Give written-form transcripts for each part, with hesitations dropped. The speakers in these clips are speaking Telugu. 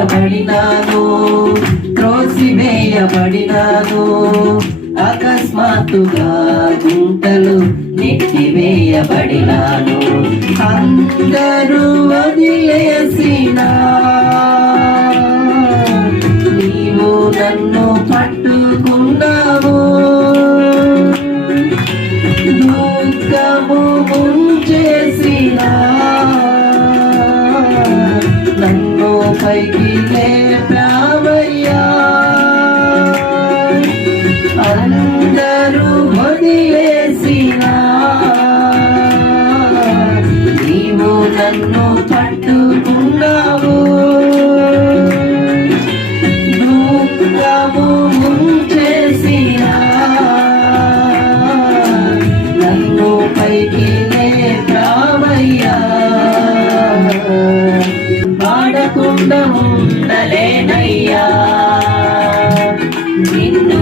త్రోసివేయబడినాను త్రోసివేయబడినాను అకస్మాత్తుగా గుంటలు నెట్టివేయబడినాను అందరూ వదిలేసినా నీవు నన్ను పట్టుకున్నావు దుఃఖము ముంచేసినా నన్ను పైకి లేపావయ్యా అందరూ వదిలేసినా నీవు నన్ను పట్టుకున్నావు దుఃఖము ముంచేసినా నన్ను పైకి లేపావయ్యా పాడకుండా ఉండలేనయ్యా నిన్ను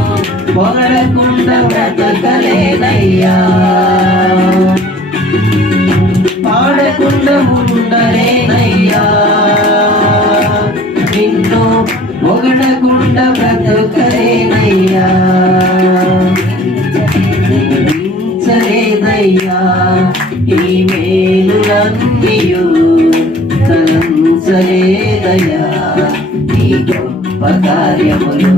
పొగడకుండా బ్రతకలేనయ్యా పాడకుండా ఉండలేనయ్యా నిన్ను పొగడకుండా బ్రతకలేనయ్యా తలంచలేదయ్యా ఈ మేలులన్నీయు తలంచలేదయ్యా ఈ గొప్ప కార్యములు